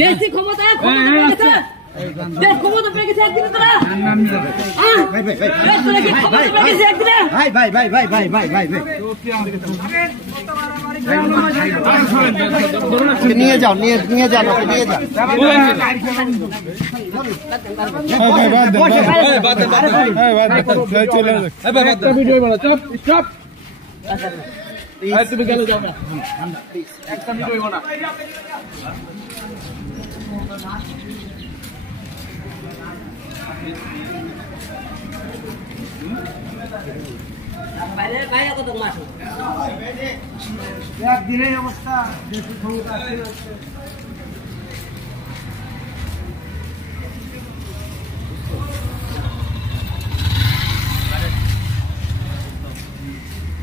দেশি ক্ষমতা দেশ ক্ষমতা পেয়ে গেছে একদিনে তোরা নিয়ে যাও নিয়ে যান নিয়ে যান তুমি গেলে যাও না একটা ভিডিও হইব না একদিনের অবস্থা দেশের ক্ষমতা